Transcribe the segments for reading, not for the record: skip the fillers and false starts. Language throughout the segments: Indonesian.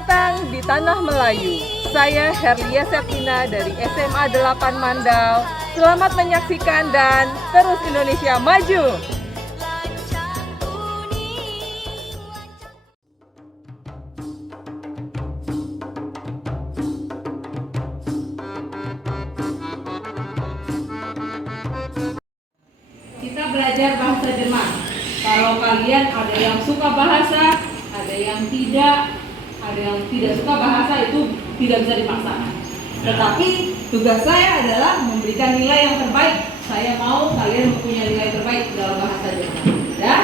datang di Tanah Melayu. Saya Herlia Septina dari SMA 8 Mandau. Selamat menyaksikan dan terus Indonesia maju! Kita belajar bahasa Jerman. Kalau kalian ada yang suka bahasa, ada yang tidak suka bahasa, itu tidak bisa dipaksakan. Tetapi tugas saya adalah memberikan nilai yang terbaik. Saya mau kalian mempunyai nilai terbaik dalam bahasa Jerman. Ya,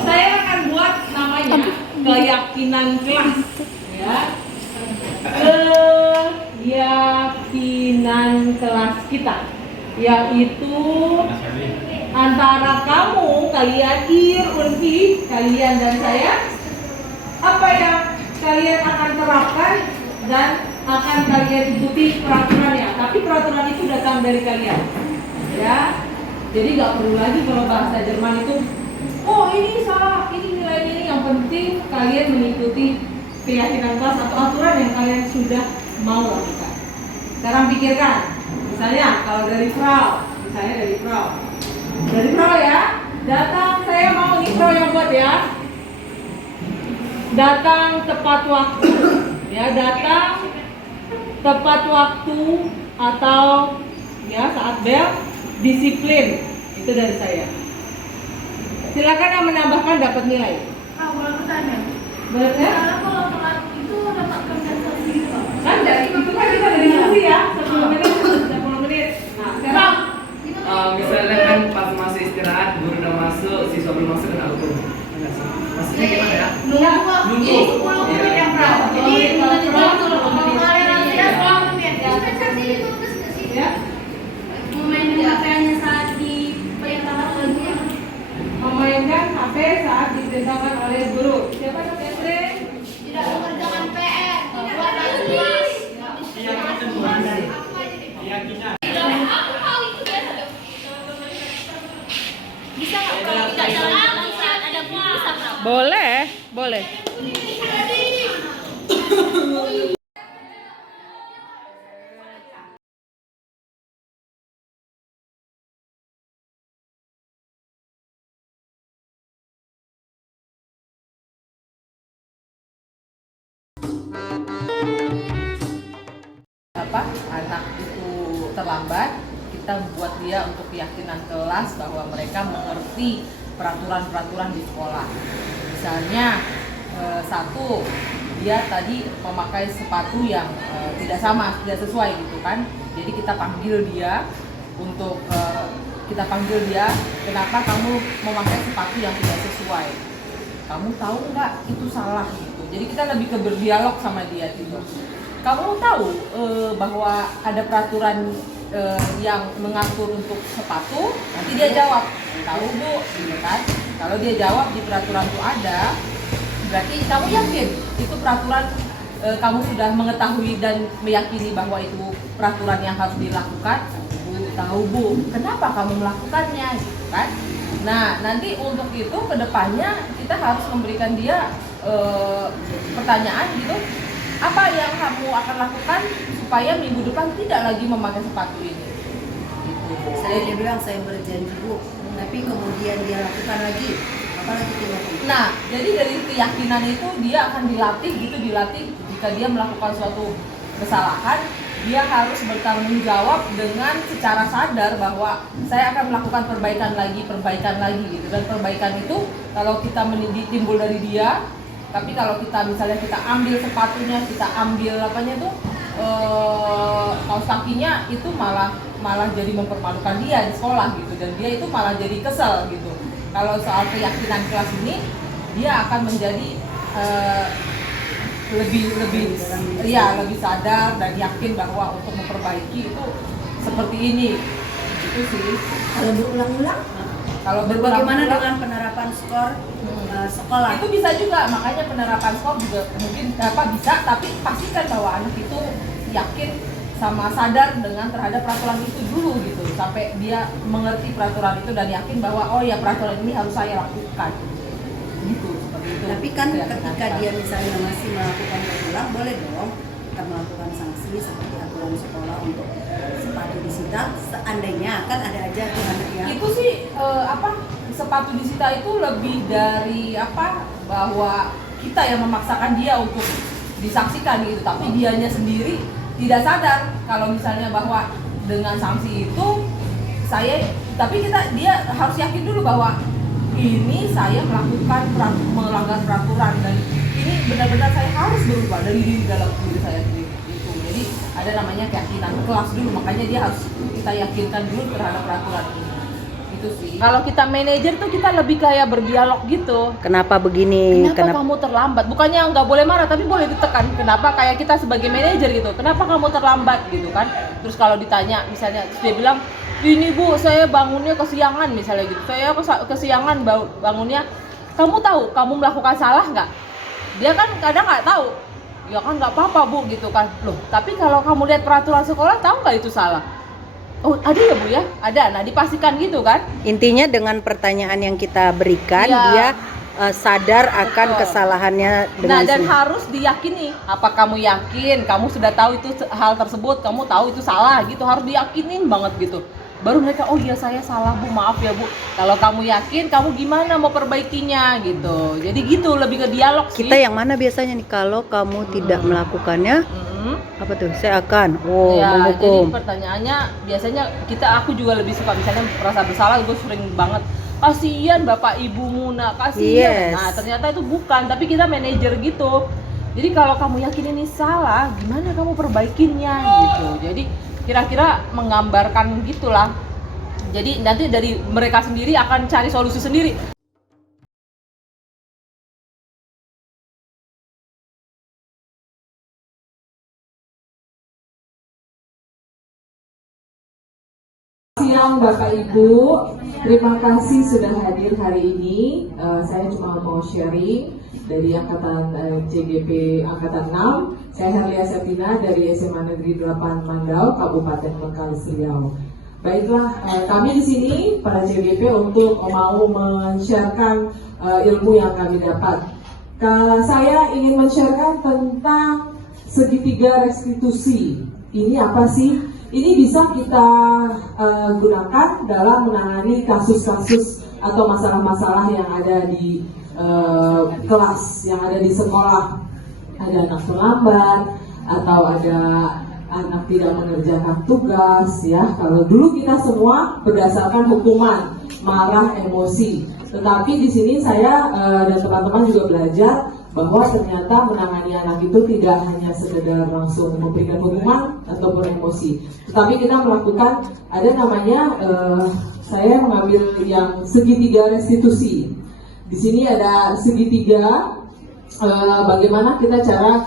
saya akan buat namanya keyakinan kelas. Ya, keyakinan kelas kita, yaitu antara kalian Ir, Unfi, kalian dan saya, apa yang kalian akan terapkan dan akan kalian ikuti peraturannya. Tapi peraturan itu datang dari kalian, ya. Jadi nggak perlu lagi kalau bahasa Jerman itu, oh ini salah, ini nilai ini. Yang penting kalian mengikuti keyakinan kelas atau aturan yang kalian sudah mau lakukan. Sekarang pikirkan, misalnya kalau dari Frau, dari Frau ya, datang, saya mau nih Frau yang buat ya. Datang tepat waktu, ya, datang tepat waktu atau ya saat bel, disiplin, itu dari saya. Silakan yang menambahkan dapat nilai. Boleh bertanya? Boleh ya? Kalau telat itu dapat kompensasi gitu? Kan dari itu kan kita dari diskusi ya, 10 menit, 10 menit. Nah, sekarang misalnya kan pas masuk istirahat, guru udah masuk, siswa belum masuk, kan aku maksudnya gimana ya? Nunggu. Ini 10 menit yang berapa? Jadi kalau kalian istirahat 10 menit. Kompensasi itu terus nggak sih? ya, Memainkan HP-nya saat diperintahkan oleh guru. memainkan HP saat diperintahkan oleh guru. Siapa yang Andre? Tidak mengerjakan PR. Buat tulis. Bisa nggak kalau tidak jalan saat ada guru bisa berapa? Boleh. Anak itu terlambat, kita buat dia untuk keyakinan kelas bahwa mereka mengerti peraturan-peraturan di sekolah. Misalnya satu, dia tadi memakai sepatu yang tidak tidak sesuai gitu kan. Jadi kita panggil dia kenapa kamu memakai sepatu yang tidak sesuai? Kamu tahu nggak itu salah gitu. Jadi kita lebih ke berdialog sama dia gitu. Kamu tahu bahwa ada peraturan yang mengatur untuk sepatu? Nanti dia jawab, tahu Bu, gitu kan? Kalau dia jawab di peraturan itu ada, berarti kamu yakin itu peraturan, kamu sudah mengetahui dan meyakini bahwa itu peraturan yang harus dilakukan. Bu, tahu Bu, kenapa kamu melakukannya, gitu kan? Nah, nanti untuk itu kedepannya kita harus memberikan dia pertanyaan gitu. Apa yang kamu akan lakukan supaya minggu depan tidak lagi memakai sepatu ini? Gitu. Dia bilang saya berjanji Bu, tapi kemudian dia lakukan lagi, apalagi tidak. Nah, jadi dari keyakinan itu dia akan dilatih jika dia melakukan suatu kesalahan, dia harus bertanggung jawab dengan secara sadar bahwa saya akan melakukan perbaikan lagi gitu. Dan perbaikan itu kalau kita timbul dari dia. Tapi kalau kita misalnya kita ambil sepatunya, kita ambil kaos kakinya, itu malah jadi mempermalukan dia di sekolah gitu, dan dia itu malah jadi kesel gitu. Kalau soal keyakinan kelas ini, dia akan menjadi lebih sadar dan yakin bahwa untuk memperbaiki itu seperti ini. Itu sih. Kalau berulang-ulang? Kalau bagaimana dengan penerapan skor sekolah? Itu bisa juga, makanya penerapan skor juga mungkin bisa, tapi pastikan bahwa anak itu yakin sama sadar dengan terhadap peraturan itu dulu gitu, sampai dia mengerti peraturan itu dan yakin bahwa oh ya peraturan ini harus saya lakukan gitu, seperti gitu. Tapi kan Ya, ketika kenapa? dia misalnya masih melakukan berulang, boleh dong kita melakukan sanksi seperti aturan sekolah untuk sepatu disita. Seandainya kan ada aja tuh anak yang Itu sih sepatu disita itu lebih dari bahwa kita yang memaksakan dia untuk disaksikan gitu, tapi dianya sendiri tidak sadar kalau misalnya bahwa dengan sanksi itu dia harus yakin dulu bahwa ini saya melanggar peraturan dan ini benar-benar saya harus berubah dari diri dalam diri saya sendiri itu. Jadi ada namanya keyakinan kelas dulu, makanya dia harus kita yakinkan dulu terhadap peraturan ini. Itu sih. Kalau kita manajer tuh kita lebih kayak berdialog gitu. kenapa begini? Kenapa kamu terlambat? Bukannya nggak boleh marah, tapi boleh ditekan. Kenapa? Kayak kita sebagai manajer gitu. Kenapa kamu terlambat gitu kan? Terus kalau ditanya, misalnya terus dia bilang, ini Bu, saya bangunnya kesiangan misalnya gitu. Saya kesiangan bangunnya. Kamu tahu kamu melakukan salah nggak? Dia kan kadang nggak tahu. Ya kan nggak apa-apa Bu gitu kan. Loh, tapi kalau kamu lihat peraturan sekolah, tahu nggak itu salah? Oh ada ya Bu ya? Ada. Nah dipastikan gitu kan? Intinya dengan pertanyaan yang kita berikan Iya. dia sadar akan Betul. kesalahannya Nah dengan dan harus diyakini. Apa kamu yakin? Kamu sudah tahu itu hal tersebut? Kamu tahu itu salah gitu? Harus diyakinin banget gitu. Baru mereka, oh iya saya salah Bu, maaf ya Bu. Kalau kamu yakin, kamu gimana mau perbaikinya gitu. Jadi gitu, lebih ke dialog sih. kita yang mana biasanya nih kalau kamu tidak melakukannya apa tuh? Saya akan Ya, menghukum. jadi pertanyaannya biasanya aku juga lebih suka misalnya merasa bersalah, gue sering banget. Kasihan bapak ibumu nak, kasihan. Yes. Nah ternyata itu bukan, tapi kita manajer gitu. Jadi kalau kamu yakin ini salah, gimana kamu perbaikinnya gitu. Jadi kira-kira menggambarkan gitulah. Jadi nanti dari mereka sendiri akan cari solusi sendiri. Siang Bapak Ibu, terima kasih sudah hadir hari ini. Saya cuma mau sharing dari angkatan CGP angkatan 6. Saya Herlia Septina dari SMA Negeri 8 Mandau, Kabupaten Bengkalis Riau. Baiklah, kami di sini para CGP untuk mau men-sharekan ilmu yang kami dapat. Saya ingin men-sharekan tentang segitiga restitusi. Ini apa sih? Ini bisa kita gunakan dalam menangani kasus-kasus atau masalah-masalah yang ada di kelas, yang ada di sekolah. Ada anak terlambat atau ada anak tidak mengerjakan tugas, ya. Kalau dulu kita semua berdasarkan hukuman, marah, emosi. Tetapi di sini saya dan teman-teman juga belajar bahwa ternyata menangani anak itu tidak hanya sekedar langsung memberikan hukuman ataupun emosi, tetapi kita melakukan ada namanya saya mengambil yang segitiga restitusi. Di sini ada segitiga bagaimana kita cara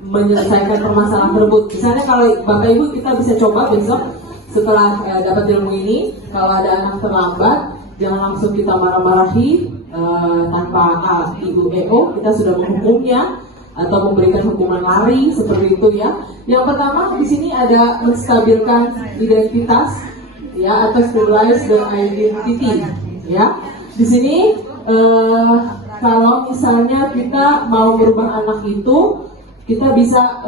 menyelesaikan permasalahan tersebut. Misalnya kalau Bapak Ibu kita bisa coba besok setelah dapat ilmu ini, kalau ada anak terlambat jangan langsung kita marah-marahi tanpa Ibu EO, kita sudah menghukumnya atau memberikan hukuman lari seperti itu ya. Yang pertama di sini ada menstabilkan identitas ya, atau stabilize the identity ya. Di sini kalau misalnya kita mau merubah anak itu, kita bisa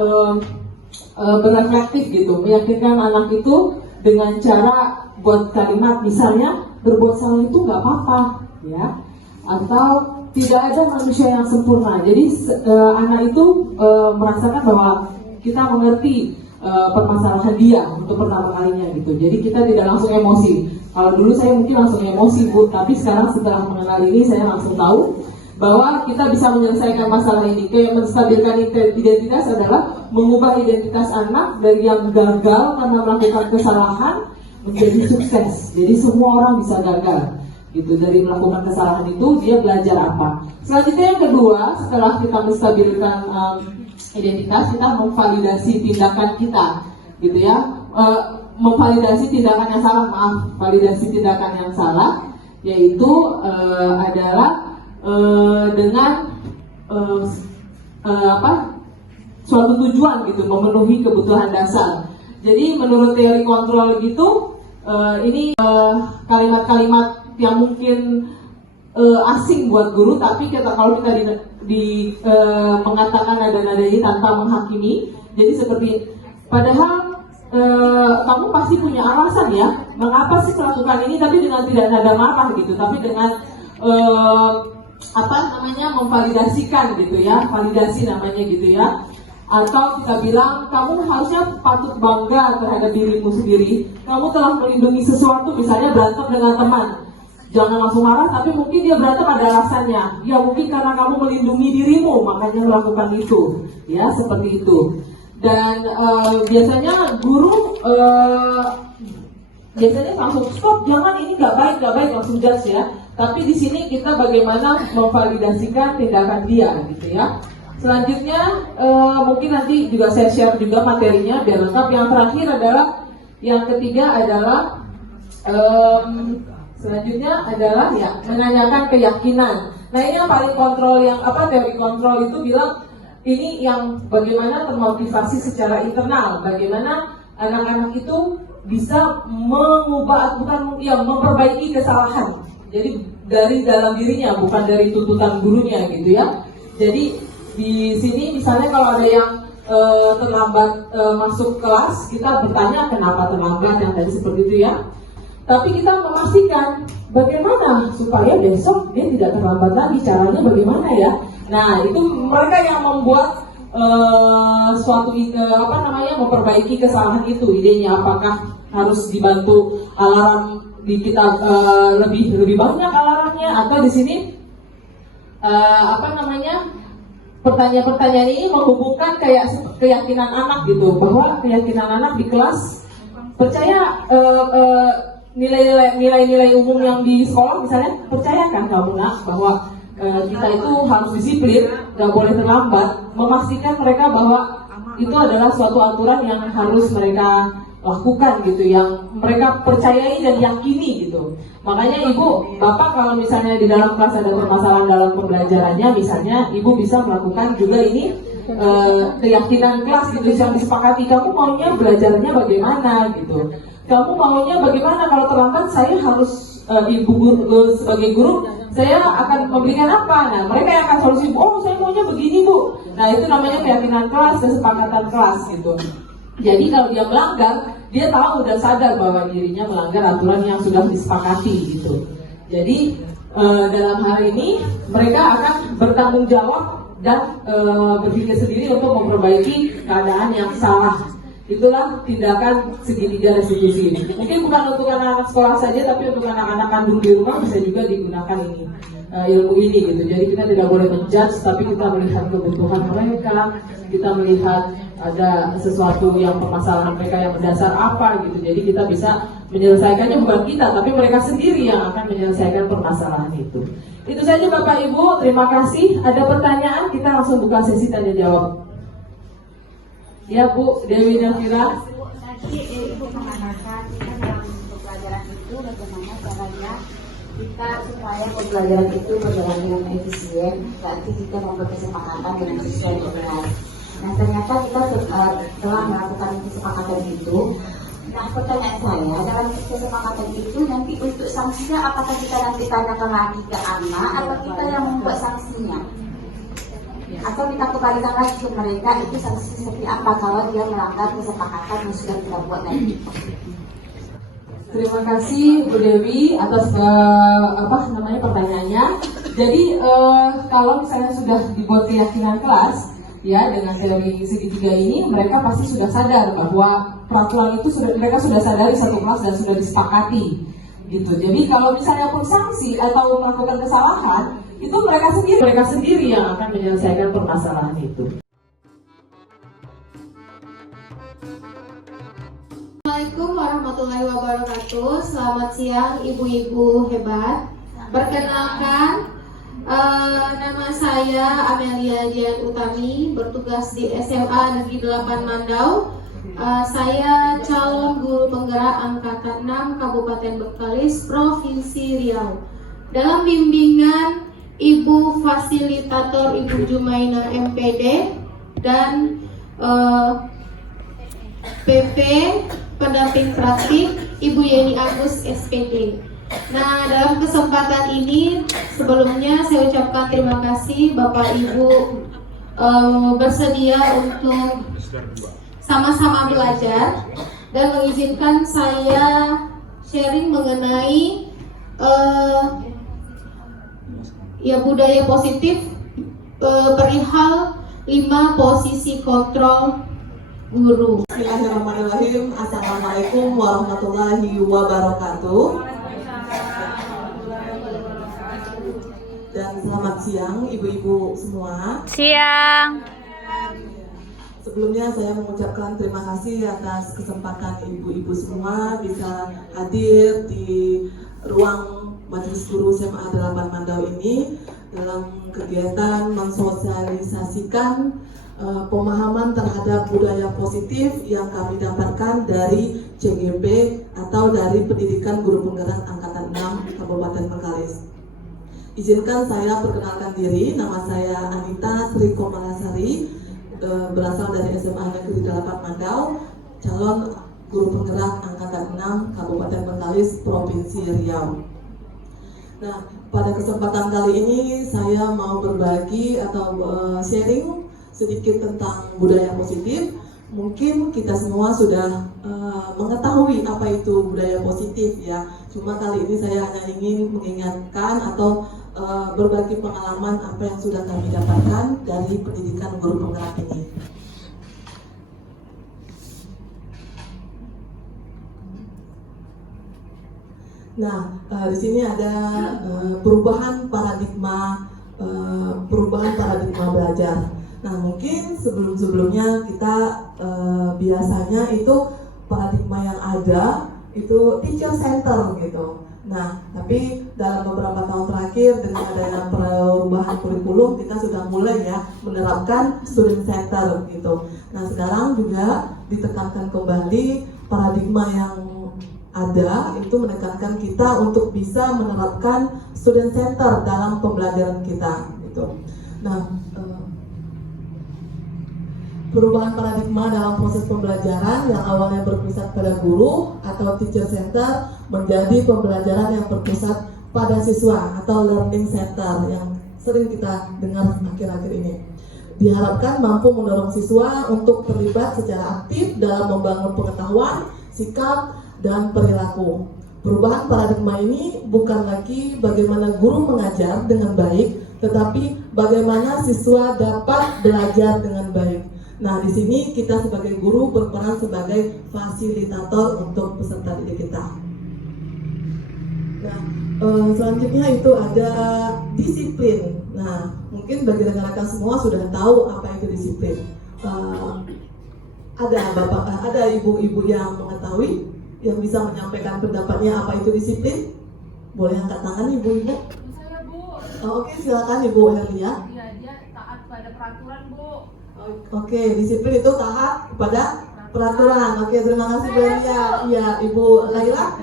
bereflektif gitu, meyakinkan anak itu dengan cara buat kalimat misalnya berbuat salah itu nggak apa-apa ya, atau tidak ada manusia yang sempurna. Jadi anak itu merasakan bahwa kita mengerti permasalahan dia untuk pertama kalinya gitu. Jadi kita tidak langsung emosi. Kalau dulu saya mungkin langsung emosi Bu, tapi sekarang setelah mengenal ini saya langsung tahu bahwa kita bisa menyelesaikan masalah ini. Kayak menstabilkan identitas adalah mengubah identitas anak dari yang gagal karena melakukan kesalahan menjadi sukses. Jadi semua orang bisa gagal gitu. Dari melakukan kesalahan itu dia belajar apa. Selanjutnya yang kedua, setelah kita menstabilkan identitas, kita memvalidasi tindakan kita gitu ya. Memvalidasi tindakan yang salah, validasi tindakan yang salah yaitu adalah dengan suatu tujuan gitu, memenuhi kebutuhan dasar. Jadi menurut teori kontrol gitu, ini kalimat-kalimat yang mungkin asing buat guru, tapi kalau kita mengatakan nada-nada ini tanpa menghakimi, jadi seperti padahal kamu pasti punya alasan ya, mengapa sih melakukan ini, tapi dengan tidak nada marah gitu, tapi dengan memvalidasikan gitu ya, validasi namanya gitu ya. Atau kita bilang kamu harusnya patut bangga terhadap dirimu sendiri, kamu telah melindungi sesuatu, misalnya berantem dengan teman. Jangan langsung marah, tapi mungkin dia berantem ada alasannya. Ya mungkin karena kamu melindungi dirimu, makanya melakukan itu. Ya, seperti itu. Dan biasanya guru biasanya langsung stop, jangan, ini nggak baik, langsung judge ya. Tapi di sini kita bagaimana memvalidasikan tindakan dia, gitu ya. Selanjutnya mungkin nanti juga saya share juga materinya biar lengkap. Yang terakhir adalah, yang ketiga adalah selanjutnya adalah ya menanyakan keyakinan. Nah ini yang paling kontrol, yang teori kontrol itu bilang ini yang bagaimana termotivasi secara internal, bagaimana anak-anak itu bisa mengubah, memperbaiki kesalahan. Jadi dari dalam dirinya, bukan dari tuntutan gurunya gitu ya. Jadi di sini misalnya kalau ada yang terlambat masuk kelas, kita bertanya kenapa terlambat, yang tadi seperti itu ya. Tapi kita memastikan bagaimana supaya besok dia tidak terlambat lagi, caranya bagaimana ya. Nah itu mereka yang membuat memperbaiki kesalahan itu. Idenya apakah harus dibantu alarm di kita lebih banyak alarmnya, atau di sini pertanyaan-pertanyaan ini menghubungkan kayak keyakinan anak gitu, bahwa keyakinan anak di kelas percaya nilai-nilai umum yang di sekolah, misalnya percayakan kamu nak bahwa kita itu harus disiplin, nggak boleh terlambat, memastikan mereka bahwa itu adalah suatu aturan yang harus mereka lakukan gitu, yang mereka percayai dan yakini gitu. Makanya ibu, bapak kalau misalnya di dalam kelas ada permasalahan dalam pembelajarannya, misalnya ibu bisa melakukan juga ini keyakinan kelas gitu, yang disepakati, kamu maunya belajarnya bagaimana gitu. Kamu maunya bagaimana kalau terlambat, saya harus ibu guru, sebagai guru saya akan memberikan apa? Nah mereka yang akan solusi, oh saya maunya begini bu. Nah itu namanya keyakinan kelas, kesepakatan kelas gitu. Jadi kalau dia melanggar, dia tahu dan sadar bahwa dirinya melanggar aturan yang sudah disepakati gitu. Jadi dalam hal ini mereka akan bertanggung jawab dan berpikir sendiri untuk memperbaiki keadaan yang salah. Itulah tindakan segitiga restitusi ini. Mungkin bukan untuk anak-anak sekolah saja, tapi untuk anak-anak kandung di rumah bisa juga digunakan ini, ilmu ini gitu. Jadi kita tidak boleh menjudge, tapi kita melihat kebutuhan mereka, kita melihat ada sesuatu yang permasalahan mereka yang mendasar apa gitu. Jadi kita bisa menyelesaikannya, bukan kita, tapi mereka sendiri yang akan menyelesaikan permasalahan itu. Itu saja Bapak Ibu, terima kasih. Ada pertanyaan, kita langsung buka sesi tanya jawab. Ya Bu, Dewi Nafira. Tadi Ibu mengatakan kita dalam pembelajaran itu bagaimana caranya kita supaya pembelajaran itu berjalan dengan efisien, berarti kita membuat kesepakatan dengan siswa yang benar. Nah ternyata kita telah melakukan kesepakatan itu. Nah pertanyaan saya, dalam kesepakatan itu nanti untuk sanksinya apakah kita nanti tanyakan lagi ke anak atau kita yang membuat sanksinya? Atau kita kembalikan lagi ke mereka, itu sanksi seperti apa kalau dia melanggar kesepakatan yang sudah kita buat tadi. Terima kasih Bu Dewi atas pertanyaannya. Jadi kalau misalnya sudah dibuat keyakinan kelas ya dengan teori segitiga ini, mereka pasti sudah sadar bahwa peraturan itu mereka sudah sadari satu kelas dan sudah disepakati gitu. Jadi kalau misalnya pun sanksi atau melakukan kesalahan, itu mereka sendiri yang akan menyelesaikan permasalahan itu. Assalamualaikum warahmatullahi wabarakatuh. Selamat siang ibu-ibu hebat. Perkenalkan, nama saya Amelia Dian Utami, bertugas di SMA Negeri 8 Mandau. Saya calon guru penggerak Angkatan 6 Kabupaten Bengkalis, Provinsi Riau. Dalam bimbingan Ibu Fasilitator Ibu Jumaina MPD dan PP Pendamping Praktik Ibu Yeni Agus SPD. Nah, dalam kesempatan ini sebelumnya saya ucapkan terima kasih Bapak Ibu bersedia untuk sama-sama belajar dan mengizinkan saya sharing mengenai budaya positif perihal 5 posisi kontrol guru. Bismillahirrahmanirrahim. Assalamualaikum warahmatullahi wabarakatuh. Dan selamat siang ibu-ibu semua. Siang. Sebelumnya saya mengucapkan terima kasih atas kesempatan ibu-ibu semua bisa hadir di ruang Majelis Guru SMA 8 Mandau ini dalam kegiatan mensosialisasikan pemahaman terhadap budaya positif yang kami dapatkan dari CGP atau dari Pendidikan Guru Penggerak Angkatan 6 Kabupaten Bengkalis. Izinkan saya perkenalkan diri, nama saya Anita Sri Komalasari, berasal dari SMA Negeri 8 Mandau, calon guru penggerak Angkatan 6 Kabupaten Bengkalis, Provinsi Riau. Nah, pada kesempatan kali ini saya mau berbagi atau sharing sedikit tentang budaya positif. Mungkin kita semua sudah mengetahui apa itu budaya positif ya. Cuma kali ini saya hanya ingin mengingatkan atau berbagi pengalaman apa yang sudah kami dapatkan dari pendidikan guru penggerak ini. Nah, di sini ada perubahan paradigma belajar. Nah, mungkin sebelum-sebelumnya kita biasanya itu paradigma yang ada itu teacher center gitu. Nah, tapi dalam beberapa tahun terakhir dengan adanya perubahan kurikulum kita sudah mulai ya menerapkan student center gitu. Nah, sekarang juga ditekankan kembali paradigma yang ada itu menekankan kita untuk bisa menerapkan student center dalam pembelajaran kita gitu. Nah, perubahan paradigma dalam proses pembelajaran yang awalnya berpusat pada guru atau teacher center menjadi pembelajaran yang berpusat pada siswa atau learning center yang sering kita dengar akhir-akhir ini. Diharapkan mampu mendorong siswa untuk terlibat secara aktif dalam membangun pengetahuan, sikap, dan perilaku. Perubahan paradigma ini bukan lagi bagaimana guru mengajar dengan baik, tetapi bagaimana siswa dapat belajar dengan baik. Nah, di sini kita sebagai guru berperan sebagai fasilitator untuk peserta didik kita. Nah, selanjutnya itu ada disiplin. Nah, mungkin bagi rekan-rekan semua sudah tahu apa itu disiplin. Ada ibu-ibu yang mengetahui, yang bisa menyampaikan pendapatnya apa itu disiplin? Boleh angkat tangan ibu-ibu? Saya, Bu. Oke, silakan Ibu Herlia. Iya, dia taat pada peraturan, Bu. Oke, disiplin itu taat kepada peraturan. Oke, terima kasih Bu Herlia. Iya, Ibu Laila.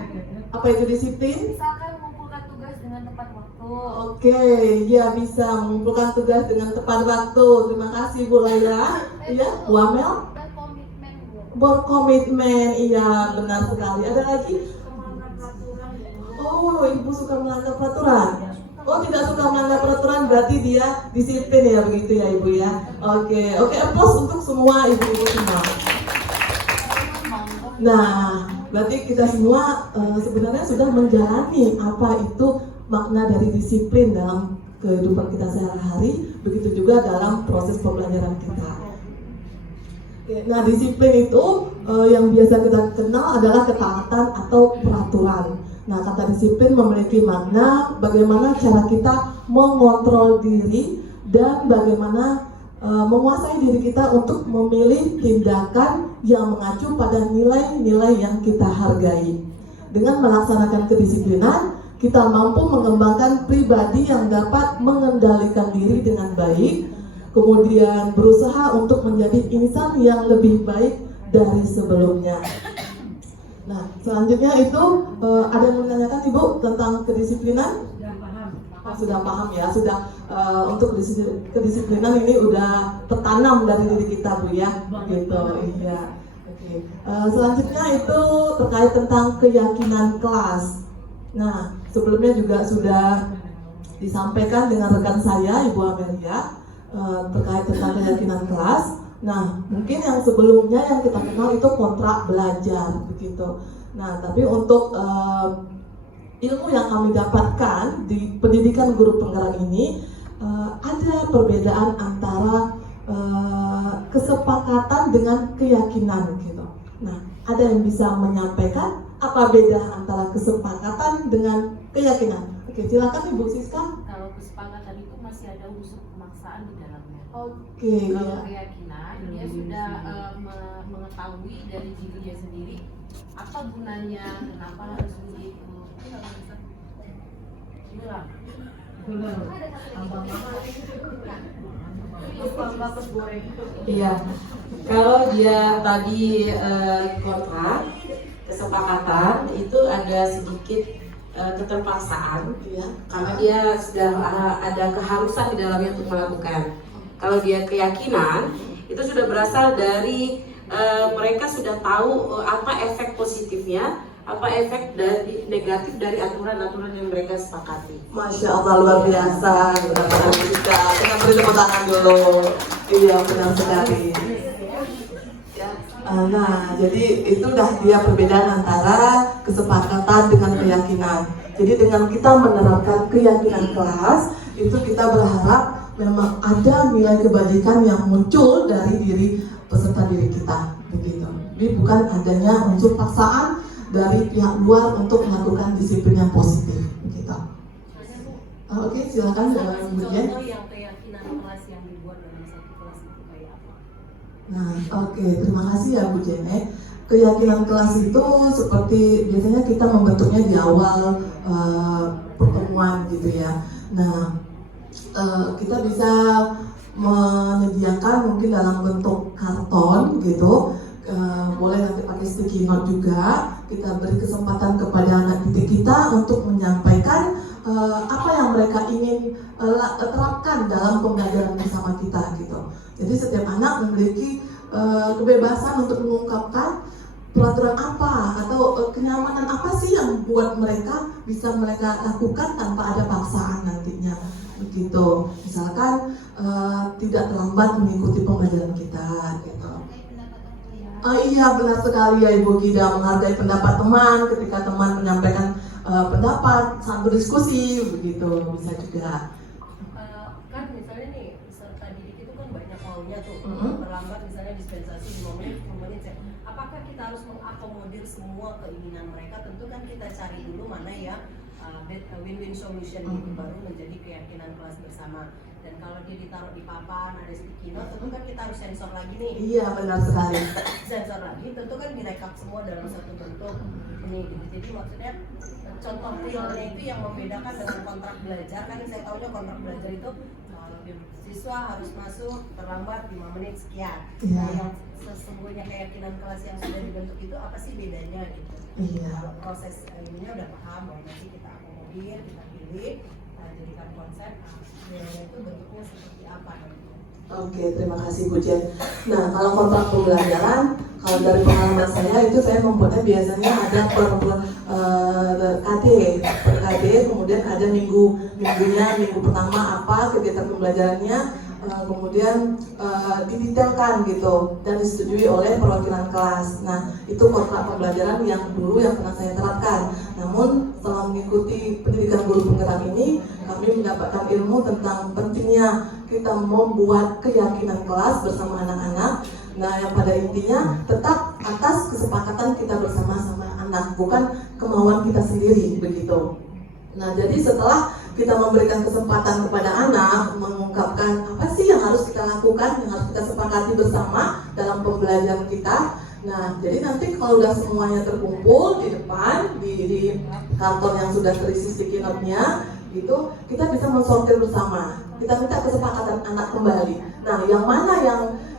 Apa itu disiplin? Misalkan mengumpulkan tugas dengan tepat waktu. Oke, ya bisa mengumpulkan tugas dengan tepat waktu. Terima kasih Bu Laila. Iya, Bu Amel. Berkomitmen, Bu. Berkomitmen, iya benar sekali. Ada lagi? Oh, Ibu suka melanggar peraturan. Oh, tidak suka melanggar peraturan berarti dia disiplin ya, begitu ya Ibu ya. Oke, applause untuk semua ibu-ibu semua. Nah, berarti kita semua sebenarnya sudah menjalani apa itu makna dari disiplin dalam kehidupan kita sehari-hari, begitu juga dalam proses pembelajaran kita. Nah, disiplin itu yang biasa kita kenal adalah ketaatan atau peraturan. Nah, kata disiplin memiliki makna bagaimana cara kita mengontrol diri dan bagaimana menguasai diri kita untuk memilih tindakan yang mengacu pada nilai-nilai yang kita hargai. Dengan melaksanakan kedisiplinan, kita mampu mengembangkan pribadi yang dapat mengendalikan diri dengan baik, kemudian berusaha untuk menjadi insan yang lebih baik dari sebelumnya. Nah, selanjutnya itu ada yang menanyakan Ibu tentang kedisiplinan? Sudah paham ya, sudah untuk kedisiplinan ini udah tertanam dari diri kita Bu ya, gitu. Iya. Oke. Selanjutnya itu terkait tentang keyakinan kelas. Nah, sebelumnya juga sudah disampaikan dengan rekan saya, Ibu Amelia, terkait tentang keyakinan kelas. Nah, mungkin yang sebelumnya yang kita kenal itu kontrak belajar, begitu. Nah, tapi untuk ilmu yang kami dapatkan di pendidikan guru penggerak ini, ada perbedaan antara kesepakatan dengan keyakinan, gitu. Nah, ada yang bisa menyampaikan apa beda antara kesepakatan dengan keyakinan? Oke, silakan Ibu Siska. Kalau kesepakatan itu masih ada unsur pemaksaan di dalamnya. Oke, Kalau ya. keyakinan dia sudah mengetahui dari diri dia sendiri apa gunanya, kenapa harus begitu. Inilah. Iya, kalau dia tadi kontrak kesepakatan itu ada sedikit keterpaksaan, ya, karena dia sudah ada keharusan di dalamnya untuk melakukan. Kalau dia keyakinan itu sudah berasal dari mereka sudah tahu apa efek positifnya, apa efek dari negatif dari aturan-aturan yang mereka sepakati. Masya Allah, luar biasa. Benar-benar bisa. Kita beri tepuk tangan dulu. Iya, benar sekali. Nah, jadi itu udah dia perbedaan antara kesepakatan dengan keyakinan. Jadi dengan kita menerapkan keyakinan kelas, itu kita berharap memang ada nilai kebajikan yang muncul dari diri peserta diri kita, begitu. Jadi bukan adanya unsur paksaan dari pihak luar untuk melakukan disiplin yang positif, begitu. Oke, silakan kemudian. Contoh yang keyakinan kelas yang dibuat dalam satu kelas itu kayak apa? Nah, oke, terima kasih ya Bu Jene. Keyakinan kelas itu seperti biasanya kita membentuknya di awal pertemuan gitu ya. Nah, kita bisa menyediakan mungkin dalam bentuk karton gitu. Boleh nanti pakai sticky note juga. Kita beri kesempatan kepada anak didik kita untuk menyampaikan apa yang mereka ingin terapkan dalam pembelajaran bersama kita gitu. Jadi setiap anak memiliki kebebasan untuk mengungkapkan peraturan apa atau kenyamanan apa sih yang buat mereka bisa mereka lakukan tanpa ada paksaan nantinya, begitu. Misalkan tidak terlambat mengikuti pembelajaran kita gitu. Iya, benar sekali ya Ibu Gida, menghargai pendapat teman ketika teman menyampaikan pendapat saat berdiskusi, begitu bisa juga. Kan misalnya nih peserta didik itu kan banyak maunya tuh, terlambat misalnya dispensasi 5 menit, apakah kita harus mengakomodir semua keinginan mereka? Tentu kan kita cari dulu mana ya win-win solution itu baru menjadi keyakinan kelas bersama. Dan kalau dia ditaruh di papan ada sticky note, tentu kan kita harus sensor lagi nih. Iya, benar sekali. Sensor lagi, tentu kan direkap semua dalam satu bentuk ini gitu. Jadi maksudnya contoh realnya itu yang membedakan dengan kontrak belajar. Kan saya tahunya kontrak belajar itu siswa harus masuk terlambat 5 menit sekian. Iya. Nah, yang sesungguhnya keyakinan kelas yang sudah dibentuk itu apa sih bedanya gitu? Iya. Proses ininya udah paham bahwa nanti kita akomodir, kita pilih, jadikan konsep. Bedanya itu bentuknya seperti apa nanti? Oke, terima kasih Bu Jen. Nah, kalau kontrak pembelajaran, kalau dari pengalaman saya itu saya membuatnya biasanya ada per KD, kemudian ada minggunya, minggu pertama apa kegiatan pembelajarannya, kemudian didetailkan gitu dan disetujui oleh perwakilan kelas. Nah, itu kontrak pembelajaran yang dulu yang pernah saya terapkan. Namun setelah mengikuti pendidikan guru penggerak ini, kami mendapatkan ilmu tentang pentingnya kita membuat keyakinan kelas bersama anak-anak. Nah, yang pada intinya tetap atas kesepakatan kita bersama-sama anak, bukan kemauan kita sendiri, begitu. Nah, jadi setelah kita memberikan kesempatan kepada anak mengungkapkan apa sih yang harus kita lakukan, yang harus kita sepakati bersama dalam pembelajaran kita. Nah, jadi nanti kalau udah semuanya terkumpul di depan di kantor yang sudah terisi sticky note-nya, itu kita bisa mensortir bersama. Kita minta kesepakatan anak kembali. Nah, yang mana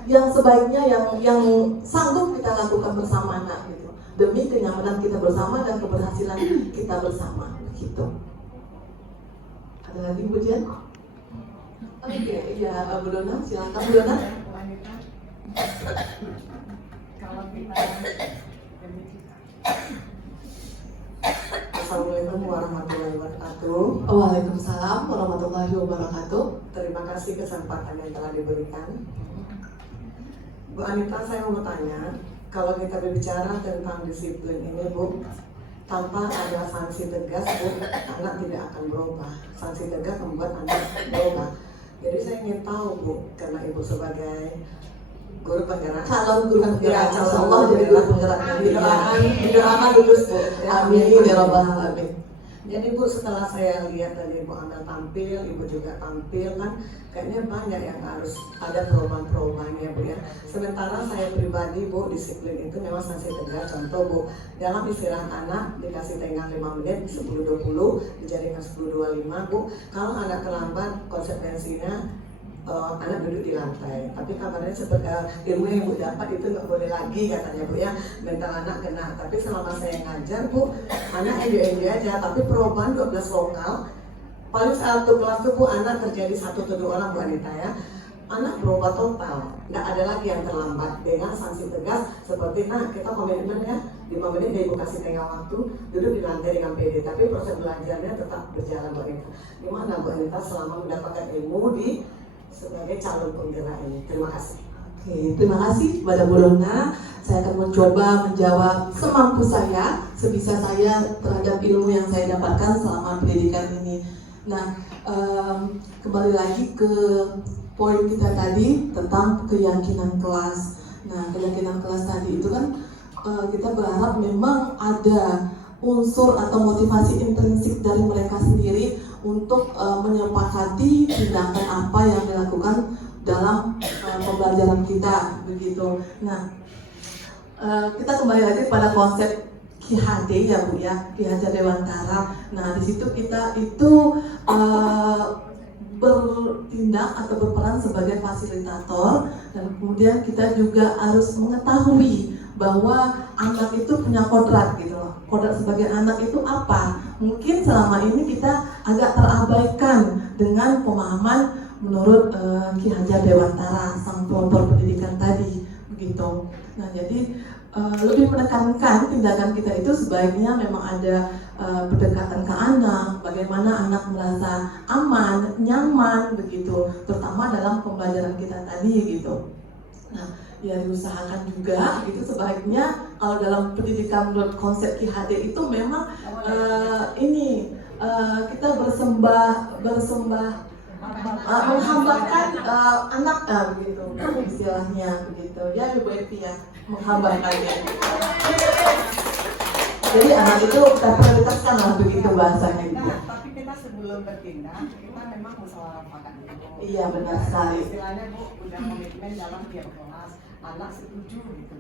yang sebaiknya yang sanggup kita lakukan bersama anak gitu, demi kenyamanan kita bersama dan keberhasilan kita bersama gitu. Ada lagi Bu Jen? Oke, iya Bu Dona, silakan Bu Dona. Kalau kita Assalamualaikum Assalamualaikum warahmatullahi wabarakatuh. Waalaikumsalam warahmatullahi wabarakatuh. Terima kasih kesempatan yang telah diberikan. Bu Anita, saya mau bertanya, kalau kita berbicara tentang disiplin ini, Bu, tanpa ada sanksi tegas, Bu, anak tidak akan berubah. Sanksi tegas membuat anak berubah. Jadi saya ingin tahu, Bu, karena Ibu sebagai guru penggerak, Calon guru penggerak, ya, insya Allah jadi guru penggerak. didoakan lulus, Bu. Ya, Amin ya rabbal alamin. Jadi Bu, setelah saya lihat tadi Ibu Amel tampil, Ibu juga tampil kan, kayaknya banyak yang harus ada perubahan-perubahannya Bu ya. Sementara saya pribadi Bu, disiplin itu memang sanksi tegas. Contoh Bu, dalam istirahat anak dikasih tengah 5 menit, 10-20, dijadikan 10-25 Bu. Kalau anak terlambat, konsekuensinya anak duduk di lantai. Tapi kabarnya seperti ilmu yang Bu dapat itu nggak boleh lagi katanya Bu ya, mental anak kena. Tapi selama saya ngajar Bu, anak enjoy aja. Tapi perubahan 12 lokal, paling satu kelas tuh Bu anak terjadi 1 atau 2 orang Bu Anita ya. Anak berubah total, nggak ada lagi yang terlambat dengan sanksi tegas seperti kita komitmen ya 5 menit dari Ibu kasih tengah waktu, duduk di lantai dengan PD, tapi proses belajarnya tetap berjalan Bu Anita. Gimana Bu Anita selama mendapatkan ilmu di sebagai calon penggerak ini? Terima kasih. Oke, terima kasih kepada Bu Donna. Saya akan mencoba menjawab semampu saya, sebisa saya terhadap ilmu yang saya dapatkan selama pendidikan ini. Nah, kembali lagi ke poin kita tadi tentang keyakinan kelas. Nah, keyakinan kelas tadi itu kan kita berharap memang ada unsur atau motivasi intrinsik dari mereka sendiri untuk menyepakati tindakan apa yang dilakukan dalam pembelajaran kita, begitu. Nah, kita kembali lagi pada konsep KHD ya Bu ya, Ki Hajar Dewantara. Nah, di situ kita itu bertindak atau berperan sebagai fasilitator, dan kemudian kita juga harus mengetahui bahwa anak itu punya kodrat gitu loh. Kodrat sebagai anak itu apa? Mungkin selama ini kita agak terabaikan dengan pemahaman menurut Ki Hajar Dewantara, sang pelopor pendidikan tadi, begitu. Nah, jadi lebih menekankan tindakan kita itu sebaiknya memang ada pendekatan ke anak, bagaimana anak merasa aman, nyaman, begitu, terutama dalam pembelajaran kita tadi, gitu. Nah, ya diusahakan juga gitu sebaiknya kalau dalam pendidikan menurut konsep KHD itu memang kita menghambakan anak begitu istilahnya, begitu ya Ibu Evi ya, menghambakannya. Jadi anak itu kita prioritaskan lah, begitu bahasanya Ibu. Tapi kita sebelum bertindak, kita memang musyawarahkan dulu. Iya, benar sekali. Istilahnya Bu, udah komitmen dalam tiap kelas, anak setuju gitu.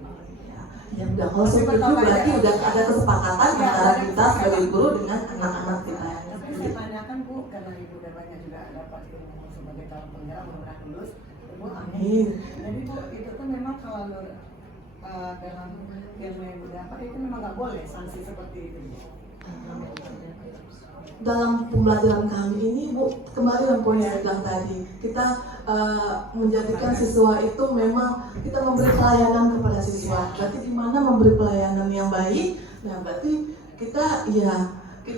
Ya udah, kalau setuju berarti udah ada kesepakatan antara kita sebagai guru dengan anak-anak kita. Tapi saya tanyakan Bu, karena Ibu udah banyak juga dapat ilmu sebagai calon penggerak, mudah-mudahan lulus. Ibu amin. Jadi Bu, itu tuh memang kalau dalam ilmu yang Ibu dapat itu memang nggak boleh sanksi seperti itu. Dalam pembelajaran kami ini Bu, kembali yang poin yang bilang tadi, kita menjadikan siswa itu memang kita memberi pelayanan kepada siswa. Berarti gimana memberi pelayanan yang baik? Nah, berarti kita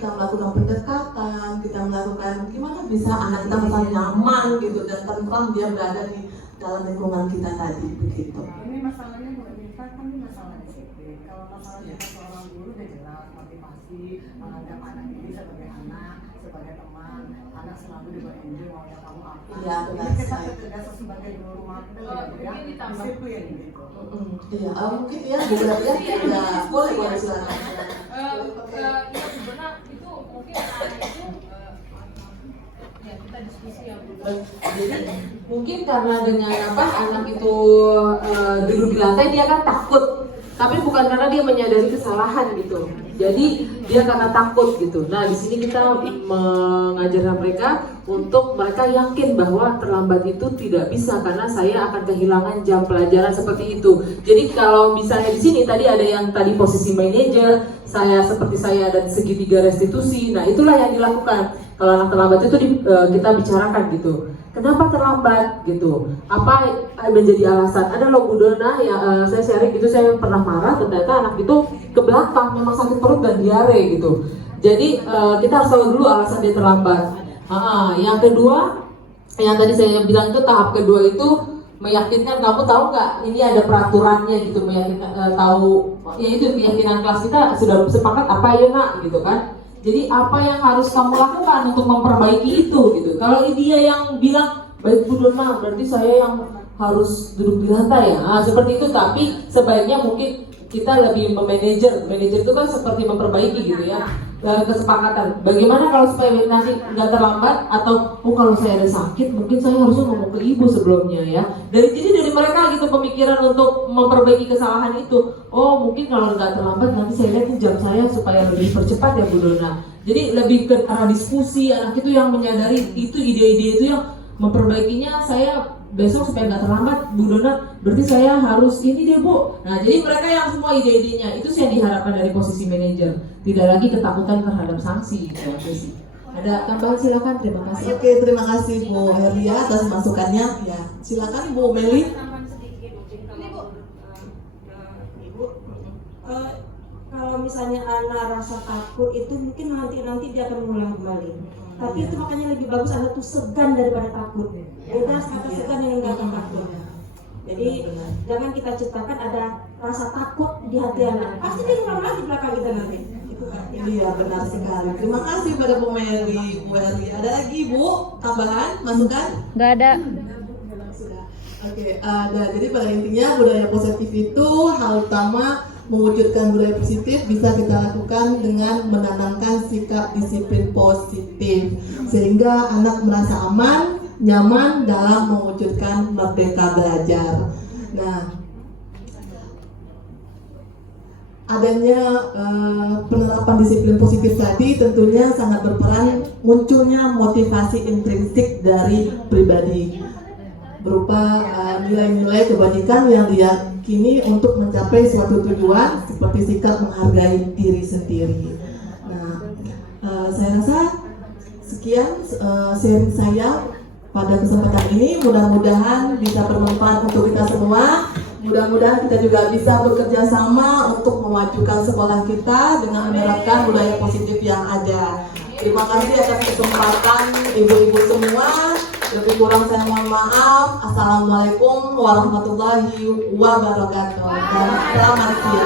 melakukan pendekatan, kita melakukan gimana bisa anak kita merasa nyaman gitu dan tentram dia berada di dalam lingkungan kita tadi, begitu. Ini masalahnya Bu Anita, kan ini masalah disiplin. Kalau masalahnya seorang guru udah jelas motivasi, menganggap anak ini sebagai anak, sebagai teman, anak selalu dibuat enjoy maunya kamu apa. Iya, benar Jadi kita sekali. ketegasan sebagai guru mater ya, disiplin gitu. Iya, mungkin ya beberapa ya boleh silakan. Ya sebenarnya itu mungkin anak itu ya kita diskusi ya Bu. Jadi mungkin karena dengan anak itu duduk di lantai dia kan takut, tapi bukan karena dia menyadari kesalahan gitu. Jadi dia karena takut gitu. Nah, di sini kita mengajarkan mereka untuk mereka yakin bahwa terlambat itu tidak bisa karena saya akan kehilangan jam pelajaran seperti itu. Jadi kalau misalnya di sini tadi ada yang tadi posisi manajer, saya seperti saya ada di segitiga restitusi. Nah, itulah yang dilakukan. Kalau anak terlambat itu kita bicarakan gitu. Kenapa terlambat gitu? Apa menjadi alasan? Ada loh Bu Donna ya, saya sharing gitu, saya pernah marah ternyata anak itu ke belakang memang sakit perut dan diare gitu. Jadi kita harus tahu dulu alasan dia terlambat. Yang kedua, yang tadi saya bilang itu tahap kedua itu meyakinkan, kamu tahu nggak ini ada peraturannya gitu, meyakinkan tahu ya itu keyakinan kelas kita sudah sepakat apa ya nak gitu kan. Jadi apa yang harus kamu lakukan untuk memperbaiki itu gitu. Kalau dia yang bilang baik Bu Dona, berarti saya yang harus duduk di lantai ya. Seperti itu, tapi sebaiknya mungkin kita lebih memanajer. Manajer itu kan seperti memperbaiki gitu ya. Kesepakatan. Bagaimana kalau supaya nanti nggak terlambat, atau kalau saya ada sakit mungkin saya harusnya ngomong ke ibu sebelumnya ya. Jadi dari mereka gitu pemikiran untuk memperbaiki kesalahan itu. Oh mungkin kalau nggak terlambat nanti saya lihat jam saya supaya lebih percepat ya Bu Dona. Jadi lebih ke arah diskusi, anak itu yang menyadari itu ide-ide itu yang memperbaikinya. Saya besok supaya nggak terlambat Bu Dona, berarti saya harus ini deh Bu. Nah jadi mereka yang semua ide-idenya itu saya diharapkan dari posisi manajer, tidak lagi ketakutan terhadap sanksi. Ada tambahan silakan, terima kasih. Oke, terima kasih Bu Herlia atas masukannya. Ya, silakan Bu Meli. Ibu, kalau misalnya anak rasa takut itu mungkin nanti dia akan mengulang kembali. Tapi itu makanya lebih bagus anak tuh segan daripada takut. Bebas kata segan yang enggak takut. Jadi jangan kita ciptakan ada rasa takut di hati anak. Pasti dia ngulang lagi belakang kita nanti. Iya benar sekali. Terima kasih pada Bu Meli, Bu Herli. Ada lagi Bu tambahan, masukan? Nggak ada. Sudah. Oke, ada. Jadi pada intinya budaya positif itu hal utama. Mewujudkan budaya positif bisa kita lakukan dengan menanamkan sikap disiplin positif sehingga anak merasa aman, nyaman dalam mewujudkan merdeka belajar. Nah, adanya penerapan disiplin positif tadi tentunya sangat berperan munculnya motivasi intrinsik dari pribadi berupa nilai-nilai kebajikan yang diyakini untuk mencapai suatu tujuan seperti sikap menghargai diri sendiri. Nah, saya rasa sekian sharing saya pada kesempatan ini. Mudah-mudahan bisa bermanfaat untuk kita semua. Mudah-mudahan kita juga bisa bekerja sama untuk memajukan sekolah kita dengan menerapkan budaya positif yang ada. Terima kasih atas kesempatan ibu-ibu semua. Lebih kurang saya mohon maaf. Assalamualaikum warahmatullahi wabarakatuh. Dan selamat siang.